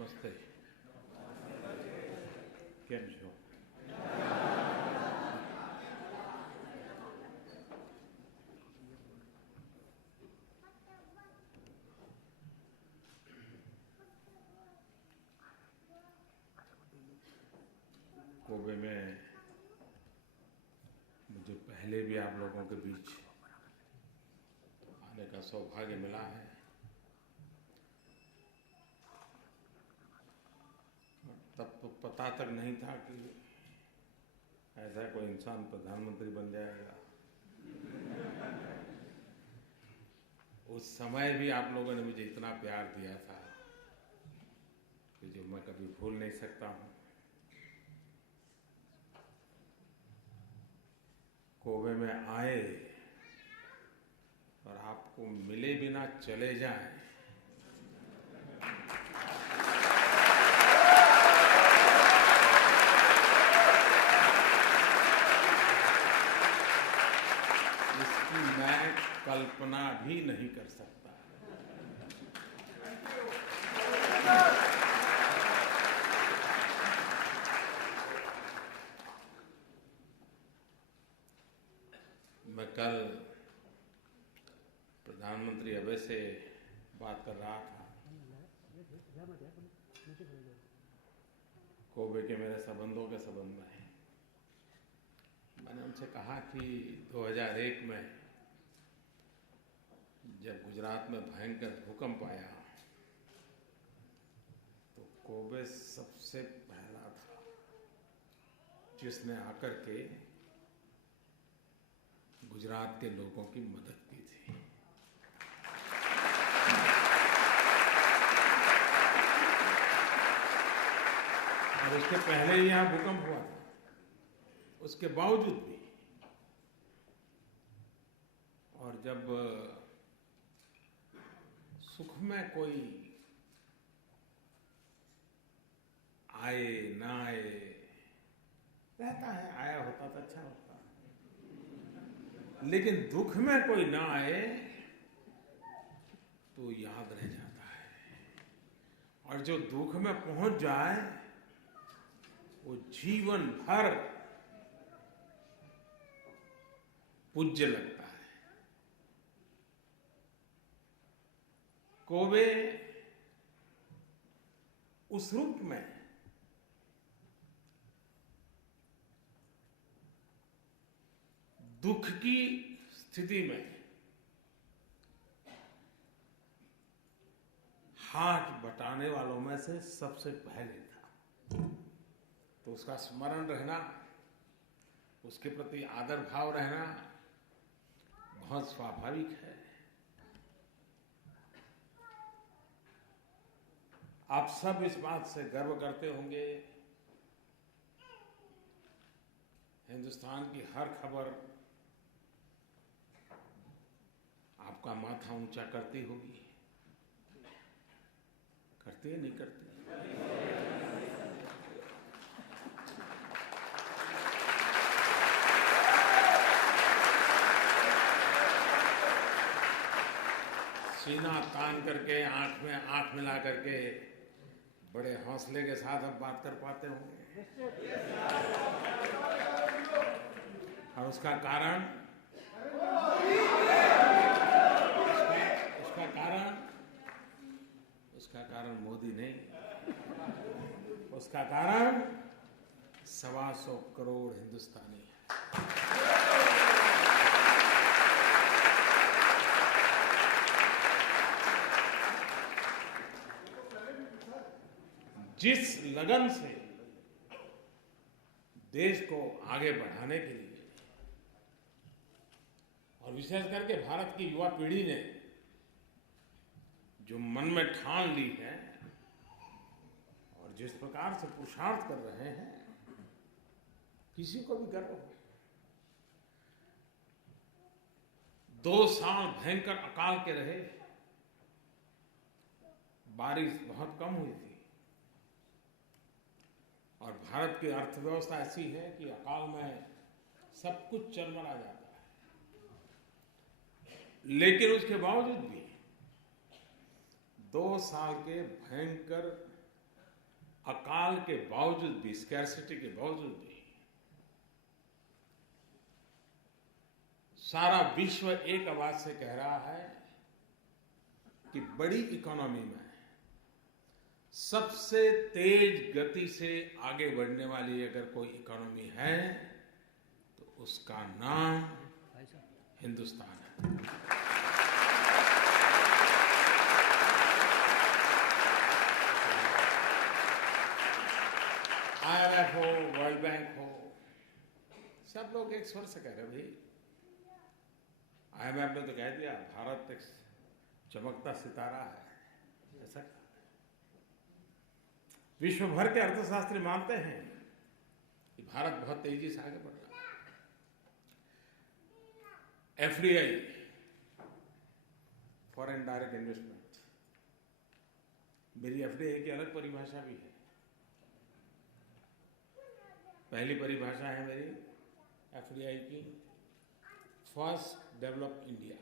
નમસ્તે. કેમ છો? कोबे में मुझे पहले भी आप लोगों के बीच आने का सौभाग्य मिला है. तब तो पता तक नहीं था कि ऐसा कोई इंसान प्रधानमंत्री बन जाएगा. उस समय भी आप लोगों ने मुझे इतना प्यार दिया था कि जो मैं कभी भूल नहीं सकता हूँ. कोबे में आए और आपको मिले बिना चले जाएं, इसकी मैं कल्पना भी नहीं कर सकता. मैं कल प्रधानमंत्री अबे से बात कर रहा था. कोबे के मेरे संबंधों के संबंध में मैंने उनसे कहा कि 2001 में जब गुजरात में भयंकर भूकंप आया तो कोबे सबसे पहला था जिसने आकर के गुजरात के लोगों की मदद की थी. और उसके पहले ही यहाँ भूकंप हुआ था. उसके बावजूद भी और जब सुख में कोई आए ना आए रहता है, आया होता तो अच्छा होता, लेकिन दुख में कोई ना आए तो याद रह जाता है. और जो दुख में पहुंच जाए वो जीवन भर पूज्य लगता है. कोबे उस रूप में दुख की स्थिति में हाथ बटाने वालों में से सबसे पहले था. तो उसका स्मरण रहना, उसके प्रति आदर भाव रहना बहुत स्वाभाविक है. आप सब इस बात से गर्व करते होंगे. हिंदुस्तान की हर खबर आपका माथा ऊंचा करती होगी. करती है नहीं करती? सीना तान करके आंख में आंख मिला करके बड़े हौसले के साथ अब बात कर पाते होंगे. और उसका कारण उसका कारण मोदी नहीं. उसका कारण 125 करोड़ हिंदुस्तानी है. जिस लगन से देश को आगे बढ़ाने के लिए और विशेष करके भारत की युवा पीढ़ी ने जो मन में ठान ली है और जिस प्रकार से पुरुषार्थ कर रहे हैं, किसी को भी गर्व हो. 2 साल भयंकर अकाल के रहे. बारिश बहुत कम हुई थी और भारत की अर्थव्यवस्था ऐसी है कि अकाल में सब कुछ चरमरा जाता है. लेकिन उसके बावजूद भी 2 साल के भयंकर अकाल के बावजूद भी, स्कैर्सिटी के बावजूद भी सारा विश्व एक आवाज से कह रहा है कि बड़ी इकोनॉमी में सबसे तेज गति से आगे बढ़ने वाली अगर कोई इकोनॉमी है तो उसका नाम हिंदुस्तान है। IMF हो, वर्ल्ड बैंक हो, सब लोग एक स्वर से कह रहे भाई, IMF ने तो कह दिया भारत एक चमकता सितारा है, ऐसा कहा। विश्व भर के अर्थशास्त्री मानते हैं कि भारत बहुत तेजी से आगे बढ़ रहा है। FDI, फॉरेन डायरेक्ट इन्वेस्टमेंट, मेरी FDI की अलग परिभाषा भी है। पहली परिभाषा है मेरी FDI की, फर्स्ट डेवलप इंडिया।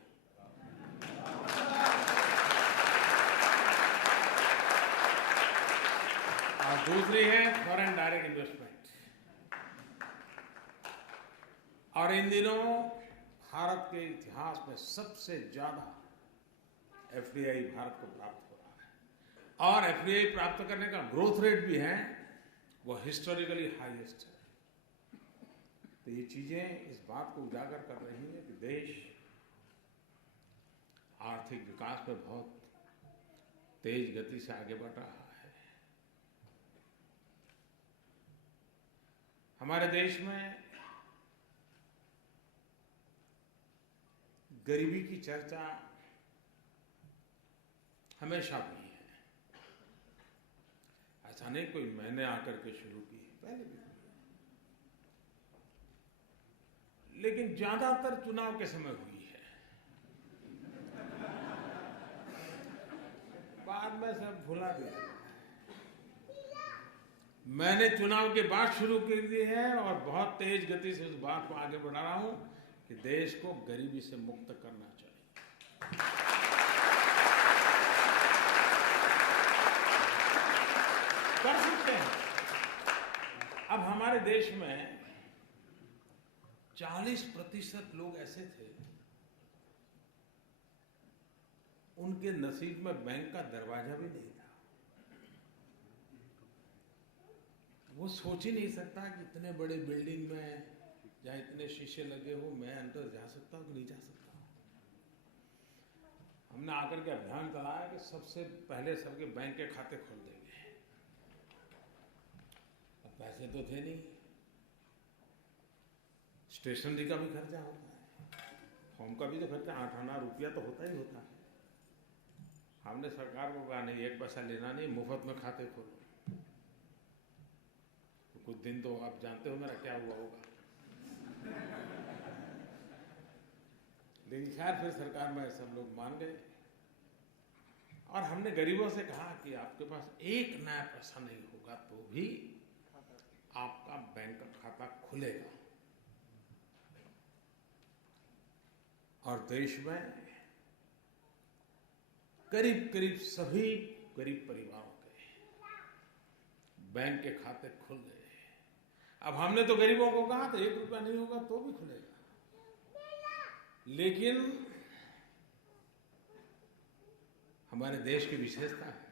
और दूसरी है फॉरेन डायरेक्ट इन्वेस्टमेंट। और इन दिनों भारत के इतिहास में सबसे ज्यादा FDI भारत को प्राप्त हो रहा है, और FDI प्राप्त करने का ग्रोथ रेट भी है वो हिस्टोरिकली हाईएस्ट है। तो ये चीजें इस बात को उजागर कर रही है कि देश आर्थिक विकास में बहुत तेज गति से आगे बढ़ रहा है। हमारे देश में गरीबी की चर्चा हमेशा हुई है, ऐसा नहीं कोई मैंने आकर के शुरू की, पहले भी हुई है, लेकिन ज्यादातर चुनाव के समय हुई है। बाद में सब भुला दिया। मैंने चुनाव के बाद शुरू कर दी है और बहुत तेज गति से उस बात को आगे बढ़ा रहा हूं कि देश को गरीबी से मुक्त करना चाहिए। कर सकते हैं। अब हमारे देश में 40% लोग ऐसे थे उनके नसीब में बैंक का दरवाजा भी नहीं था। वो सोच ही नहीं सकता कि इतने बड़े बिल्डिंग में जहां इतने शीशे लगे हो मैं अंदर जा सकता हूं कि नहीं जा सकता। हमने आकर के अभियान चलाया कि सबसे पहले सबके बैंक के खाते खोल देंगे। अब पैसे तो थे नहीं, स्टेशनरी का भी खर्चा होता है, फॉर्म का भी तो खर्चा, 8 आना रुपया तो होता ही होता है। हमने सरकार को कहा नहीं, 1 पैसा लेना नहीं, मुफ्त में खाते खोलो। तो कुछ दिन तो आप जानते हो मेरा क्या हुआ होगा, लेकिन खैर फिर सरकार में सब लोग मान गए। और हमने गरीबों से कहा कि आपके पास 1 नया पैसा नहीं होगा तो भी आपका बैंक का खाता खुलेगा। और देश में करीब करीब सभी गरीब परिवारों के बैंक के खाते खुल गए। अब हमने तो गरीबों को कहा था 1 रुपया नहीं होगा तो भी खुलेगा, लेकिन हमारे देश की विशेषता है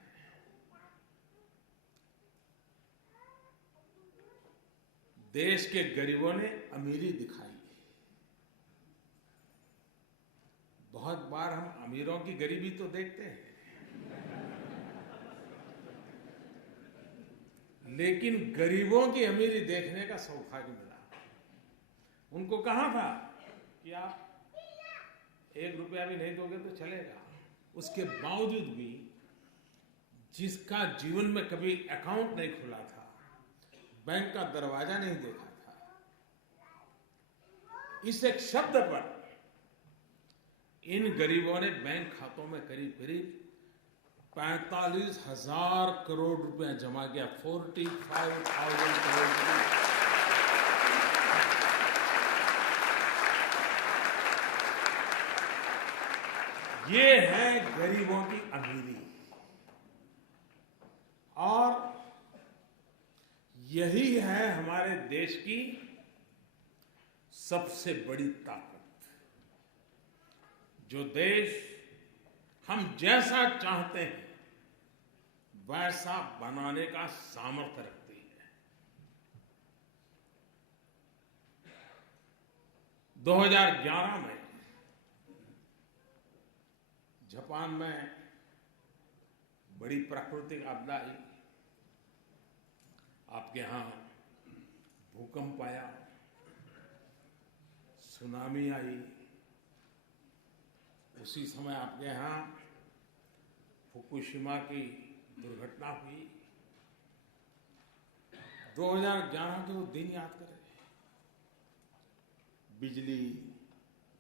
देश के गरीबों ने अमीरी दिखाई। बहुत बार हम अमीरों की गरीबी तो देखते हैं, लेकिन गरीबों की अमीरी देखने का सौभाग्य मिला। उनको कहा था कि आप 1 रुपया भी नहीं दोगे तो चलेगा। उसके बावजूद भी जिसका जीवन में कभी अकाउंट नहीं खुला था, बैंक का दरवाजा नहीं देखा था, इस एक शब्द पर इन गरीबों ने बैंक खातों में करीब करीब 45,000 करोड़ रुपया जमा किया। 45,000 करोड़ रुपया। ये है गरीबों की अमीरी। और यही है हमारे देश की सबसे बड़ी ताकत। जो देश हम जैसा चाहते हैं वैसा बनाने का सामर्थ्य रखती है। 2011 में जापान में बड़ी प्राकृतिक आपदा आई। आपके यहां भूकंप आया, सुनामी आई। उसी समय आपके यहां फुकुशिमा की दुर्घटना हुई। 2011 के वो दिन याद करें। बिजली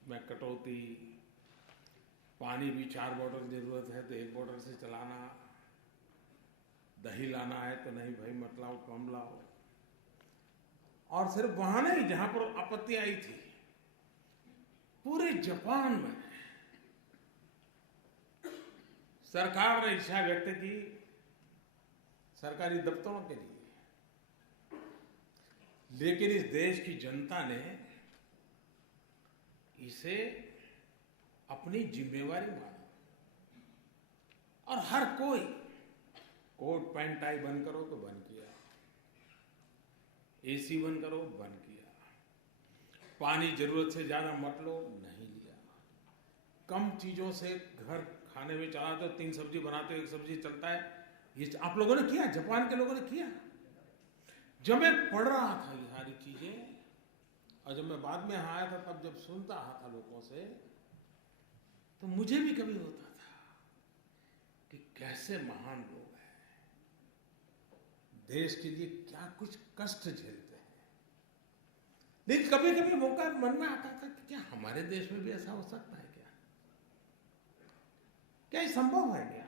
में कटौती, पानी भी 4 बॉटल जरूरत है तो 1 बॉटल से चलाना, दही लाना है तो नहीं भाई मत लाओ, कम लाओ। और सिर्फ वहां नहीं जहां पर आपत्ति आई थी, पूरे जापान में सरकार ने इच्छा व्यक्त की सरकारी दफ्तरों के लिए, लेकिन इस देश की जनता ने इसे अपनी जिम्मेवारी माना और हर कोई कोट पैंट टाई बंद करो तो बंद किया, एसी बंद करो बंद किया, पानी जरूरत से ज्यादा मत लो नहीं लिया, कम चीजों से घर खाने में चला तो 3 सब्जी बनाते हो 1 सब्जी चलता है, ये आप लोगों ने किया, जापान के लोगों ने किया। जब मैं पढ़ रहा था ये सारी चीजें और जब मैं बाद में आया था तब जब सुनता था लोगों से तो मुझे भी कभी होता था कि कैसे महान लोग हैं, देश के लिए क्या कुछ कष्ट झेलते हैं। लेकिन कभी कभी मौका मन में आता था कि क्या हमारे देश में भी ऐसा हो सकता है, क्या ये संभव है क्या?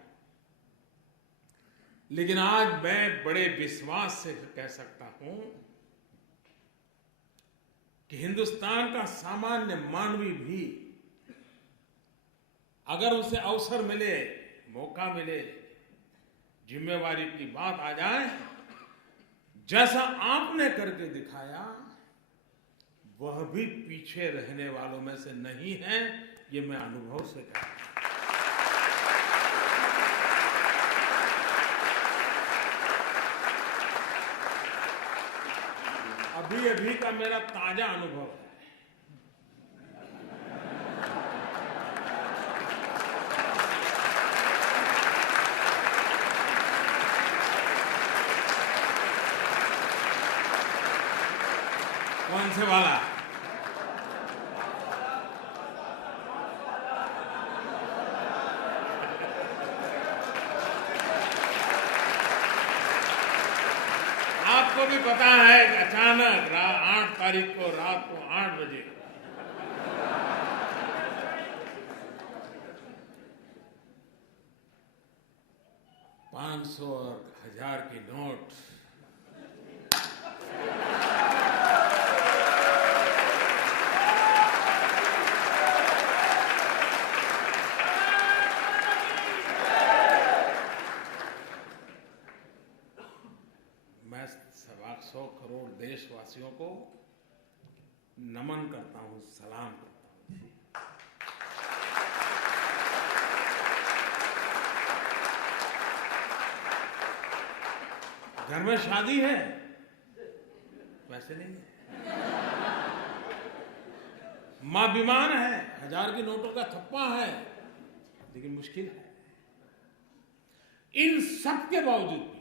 लेकिन आज मैं बड़े विश्वास से कह सकता हूं कि हिंदुस्तान का सामान्य मानवी भी अगर उसे अवसर मिले, मौका मिले, जिम्मेवारी की बात आ जाए, जैसा आपने करके दिखाया, वह भी पीछे रहने वालों में से नहीं है, ये मैं अनुभव से कहता हूं। अभी का मेरा ताजा अनुभव है। कौन से वाला? आपको भी पता है कि अचानक 8 तारीख को रात को 8 बजे $500 और 1000 के नोट मैं 125 करोड़ देशवासियों को नमन करता हूं, सलाम करता हूं। घर में शादी है, वैसे नहीं है। मां बीमार है, 1000 के नोटों का थप्पा है, लेकिन मुश्किल है। इन सब के बावजूद भी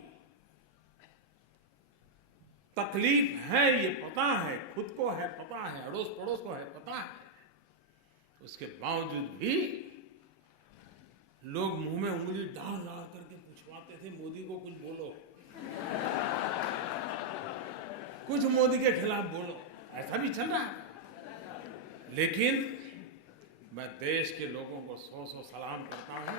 तकलीफ है, ये पता है, खुद को है पता है, अड़ोस पड़ोस को है पता है, उसके बावजूद भी लोग मुंह में उंगली डाल डाल करके पूछवाते थे, मोदी को कुछ बोलो, कुछ मोदी के खिलाफ बोलो, ऐसा भी चल रहा है। लेकिन मैं देश के लोगों को 100 सलाम करता हूं।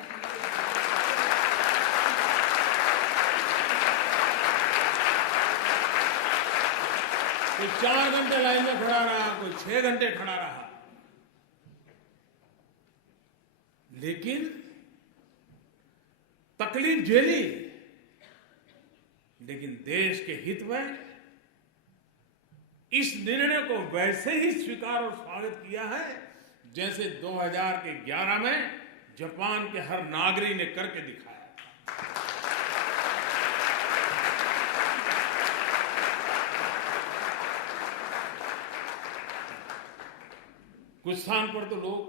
कोई 4 घंटे लाइन में खड़ा रहा, कोई 6 घंटे खड़ा रहा, लेकिन तकलीफ झेली, लेकिन देश के हित में इस निर्णय को वैसे ही स्वीकार और स्वागत किया है जैसे 2011 में जापान के हर नागरिक ने करके दिखाया। कुछ स्थान पर तो लोग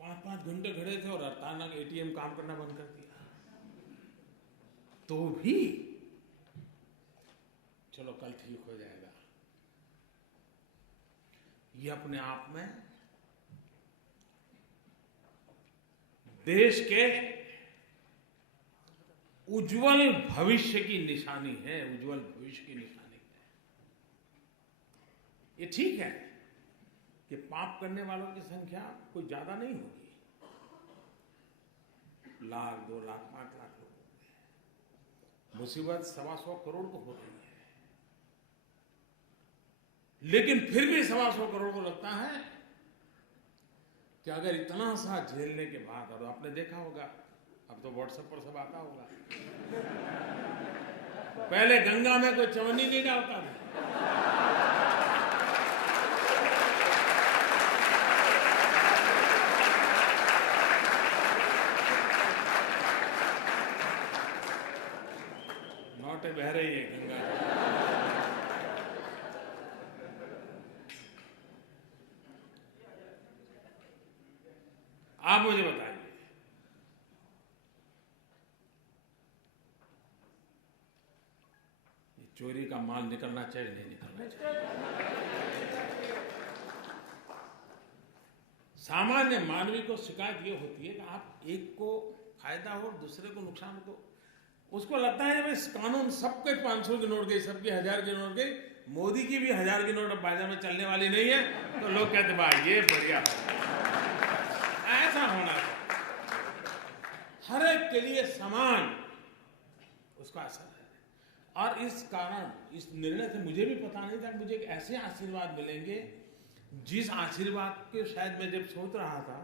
5-5 घंटे खड़े थे और अचानक एटीएम काम करना बंद कर दिया, तो भी चलो कल ठीक हो जाएगा। ये अपने आप में देश के उज्जवल भविष्य की निशानी है, उज्जवल भविष्य की निशानी है। ये ठीक है कि पाप करने वालों की संख्या कोई ज्यादा नहीं होगी, 1 लाख 2 लाख 5 लाख लोग होंगे, मुसीबत 125 करोड़ को हो रही है, लेकिन फिर भी 125 करोड़ को लगता है कि अगर इतना सा झेलने के बाद, और आपने देखा होगा अब तो व्हाट्सएप पर सब आता होगा, पहले गंगा में कोई चवन्नी नहीं डालता था, नोटे बह रही है गंगा। आप मुझे बताइए, चोरी का माल निकलना चाहिए नहीं निकलना चाहिए? सामान्य मानवी को शिकायत ये होती है कि आप एक को फायदा हो दूसरे को नुकसान हो, तो उसको लगता है भाई कानून सबके 500 की नोट गई, सबके 1000 की नोट गई, मोदी की भी 1000 की नोट अब बाजार में चलने वाली नहीं है, तो लोग कहते भाई ये बढ़िया है। ऐसा होना चाहिए, हर एक के लिए समान उसका असर है। और इस कारण, इस निर्णय से मुझे भी पता नहीं था कि मुझे ऐसे आशीर्वाद मिलेंगे, जिस आशीर्वाद के शायद मैं जब सोच रहा था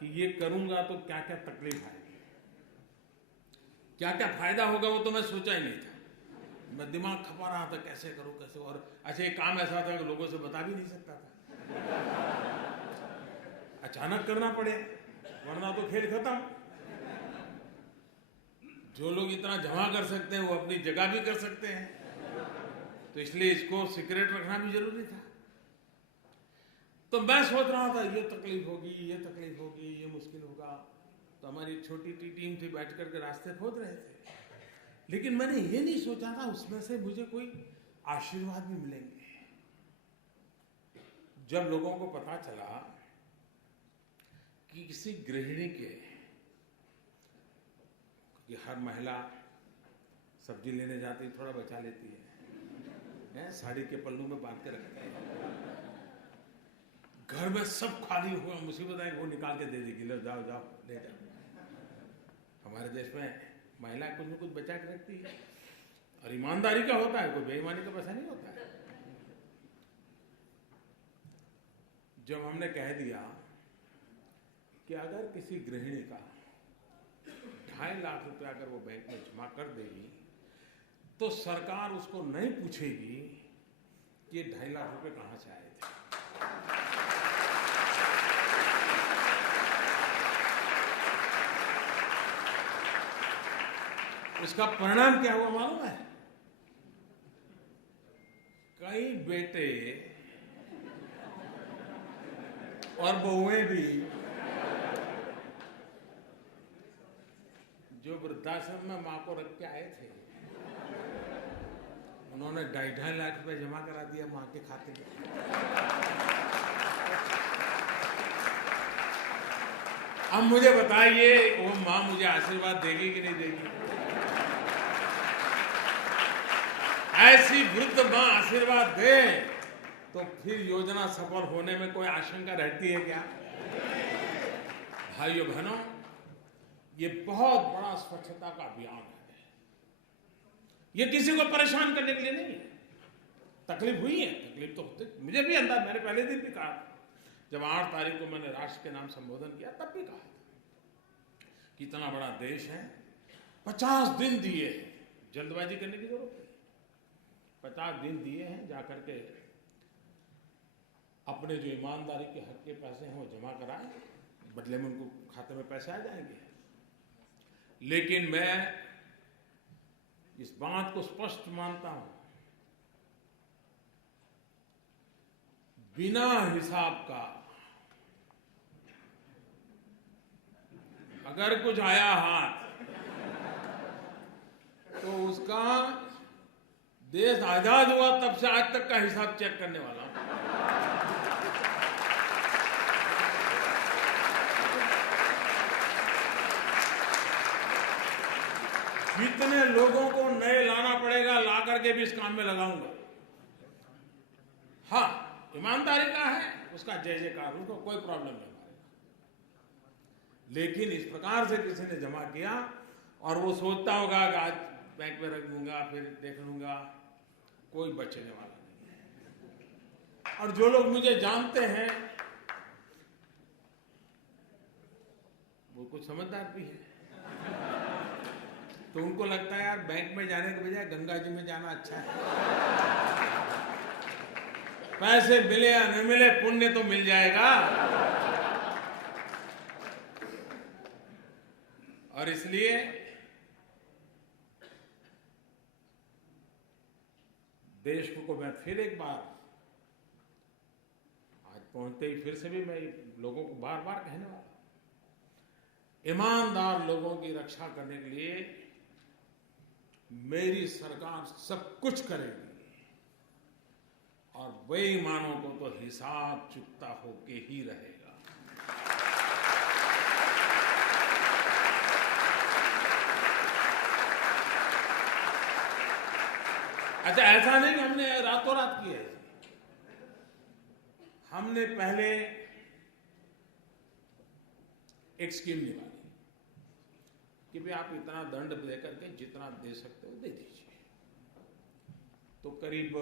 कि ये करूंगा तो क्या क्या तकलीफ आएगी, क्या क्या फायदा होगा, वो तो मैं सोचा ही नहीं था। मैं दिमाग खपा रहा था कैसे करूं कैसे, और अच्छा एक काम ऐसा था कि लोगों से बता भी नहीं सकता था, अचानक करना पड़े वरना तो खेल खत्म। जो लोग इतना जमा कर सकते हैं वो अपनी जगह भी कर सकते हैं, तो इसलिए इसको सीक्रेट रखना भी जरूरी था। तो मैं सोच रहा था ये तकलीफ होगी, ये तकलीफ होगी, ये मुश्किल होगा, तो हमारी छोटी सी टीम थी, बैठ करके रास्ते खोद रहे थे, लेकिन मैंने ये नहीं सोचा था उसमें से मुझे कोई आशीर्वाद भी मिलेंगे। जब लोगों को पता चला कि किसी गृहिणी के, कि हर महिला सब्जी लेने जाती थोड़ा बचा लेती है, साड़ी के पल्लू में बांध के रखते हैं, घर में सब खाली हुआ, मुसीबत आई वो निकाल के दे देगी, लो जाओ जाओ ले जाओ। हमारे देश में महिला कुछ न कुछ बचा के रखती है, और ईमानदारी का होता है, कोई बेईमानी का पैसा नहीं होता है। जब हमने कह दिया कि अगर किसी गृहिणी का 2.5 लाख रुपया अगर वो बैंक में जमा कर देगी तो सरकार उसको नहीं पूछेगी कि ये 2.5 लाख रुपए कहां से आए थे। उसका परिणाम क्या हुआ मालूम है? कई बेटे और बहुएं भी जो वृद्धाश्रम में मां को रख के आए थे, उन्होंने 2.5 लाख रुपए जमा करा दिया मां के खाते में। अब मुझे बताइए वो मां मुझे आशीर्वाद देगी कि नहीं देगी? ऐसी वृद्ध मां आशीर्वाद दे तो फिर योजना सफल होने में कोई आशंका रहती है क्या? भाइयों बहनों, ये बहुत बड़ा स्वच्छता का अभियान है। ये किसी को परेशान करने के लिए नहीं है। तकलीफ हुई है, तकलीफ तो होती, मुझे भी अंदाज, मैंने पहले दिन भी कहा था, जब 8 तारीख को मैंने राष्ट्र के नाम संबोधन किया तब भी कहा था कि इतना बड़ा देश है, 50 दिन दिए हैं, जल्दबाजी करने की जरूरत नहीं, 50 दिन दिए हैं, जाकर के अपने जो ईमानदारी के हक के पैसे हैं वो जमा कराएं, बदले में उनको खाते में पैसे आ जाएंगे। लेकिन मैं इस बात को स्पष्ट मानता हूं, बिना हिसाब का अगर कुछ आया हाथ तो उसका देश आजाद हुआ तब से आज तक का हिसाब चेक करने वाला हूं। जितने लोगों को नए लाना पड़ेगा ला करके भी इस काम में लगाऊंगा। हाँ, ईमानदारी का है, उसका जय जयकार, उनको कोई प्रॉब्लम नहीं। लेकिन इस प्रकार से किसी ने जमा किया और वो सोचता होगा कि आज बैंक में रख दूंगा फिर देख लूंगा, कोई बचने वाला नहीं है। और जो लोग मुझे जानते हैं वो कुछ समझदार भी है, तो उनको लगता है यार बैंक में जाने के बजाय गंगा जी में जाना अच्छा है। पैसे मिले या न मिले, पुण्य तो मिल जाएगा। और इसलिए देश को मैं फिर एक बार, आज पहुंचते ही फिर से भी मैं लोगों को बार बार कहने वाला, ईमानदार लोगों की रक्षा करने के लिए मेरी सरकार सब कुछ करेगी और बेईमानों को तो हिसाब चुकता होके ही रहेगा। अच्छा, ऐसा नहीं कि हमने रातों रात किया है। हमने पहले एक स्कीम निकाली कि भाई आप इतना दंड देकर के जितना दे सकते हो दे दीजिए। तो करीब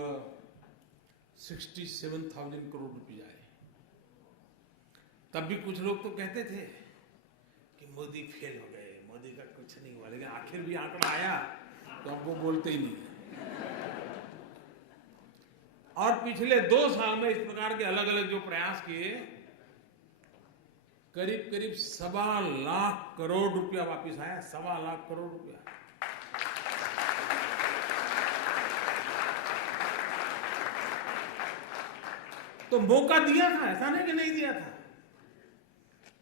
67,000 करोड़ रुपए आए। तब भी कुछ लोग तो कहते थे कि मोदी फेल हो गए, मोदी का कुछ नहीं हुआ, लेकिन आखिर भी आंकड़ा आया तो अब वो बोलते ही नहीं। और पिछले 2 साल में इस प्रकार के अलग अलग जो प्रयास किए, करीब करीब 1.25 लाख करोड़ रुपया वापस आया। 1.25 लाख करोड़ रुपया। तो मौका दिया था, ऐसा नहीं कि नहीं दिया था,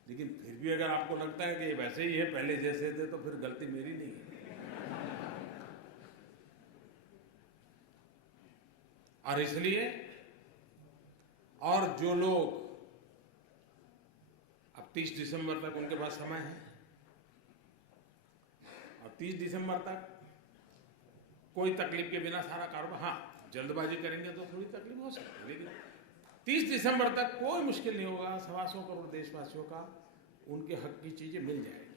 लेकिन फिर भी अगर आपको लगता है कि वैसे ही है पहले जैसे थे, तो फिर गलती मेरी नहीं है। और इसलिए, और जो लोग अब 30 दिसंबर तक उनके पास समय है, और 30 दिसंबर तक कोई तकलीफ के बिना सारा कारोबार, हाँ जल्दबाजी करेंगे तो थोड़ी तकलीफ हो सकती है, लेकिन 30 दिसंबर तक कोई मुश्किल नहीं होगा। 125 करोड़ देशवासियों का उनके हक की चीजें मिल जाएगी।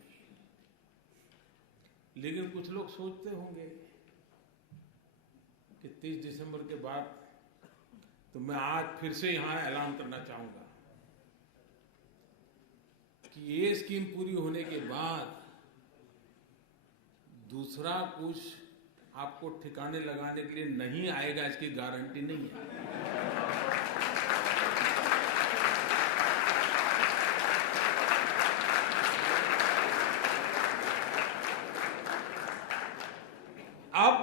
लेकिन कुछ लोग सोचते होंगे कि 30 दिसंबर के बाद, तो मैं आज फिर से यहां ऐलान करना चाहूंगा कि ये स्कीम पूरी होने के बाद दूसरा कुछ आपको ठिकाने लगाने के लिए नहीं आएगा, इसकी गारंटी नहीं है। अब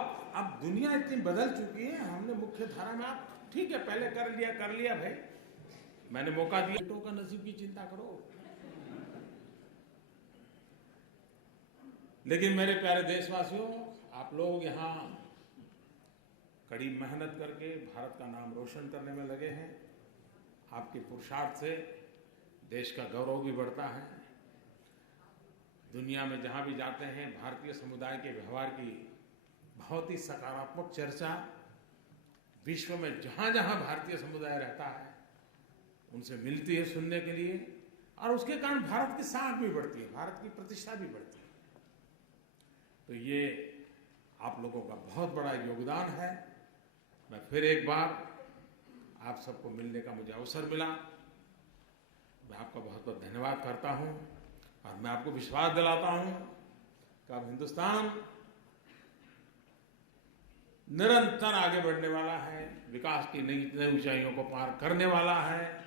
दुनिया इतनी बदल चुकी है, हमने मुख्य धारा में, आप ठीक है पहले कर लिया भाई, मैंने मौका दिया, बेटों का नसीब की चिंता करो। लेकिन मेरे प्यारे देशवासियों, आप लोग यहाँ कड़ी मेहनत करके भारत का नाम रोशन करने में लगे हैं। आपके पुरुषार्थ से देश का गौरव भी बढ़ता है। दुनिया में जहाँ भी जाते हैं, भारतीय समुदाय के व्यवहार की बहुत ही सकारात्मक चर्चा विश्व में जहाँ जहाँ भारतीय समुदाय रहता है उनसे मिलती है सुनने के लिए, और उसके कारण भारत की साख भी बढ़ती है, भारत की प्रतिष्ठा भी बढ़ती है। तो ये आप लोगों का बहुत बड़ा योगदान है। मैं फिर एक बार आप सबको मिलने का मुझे अवसर मिला, मैं आपका बहुत बहुत धन्यवाद करता हूँ, और मैं आपको विश्वास दिलाता हूँ कि अब हिंदुस्तान निरंतर आगे बढ़ने वाला है, विकास की नई नई ऊंचाइयों को पार करने वाला है।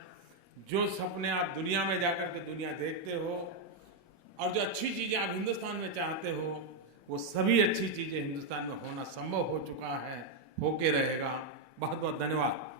जो सपने आप दुनिया में जाकर के दुनिया देखते हो और जो अच्छी चीजें आप हिंदुस्तान में चाहते हो, वो सभी अच्छी चीजें हिंदुस्तान में होना संभव हो चुका है, होके रहेगा। बहुत बहुत धन्यवाद।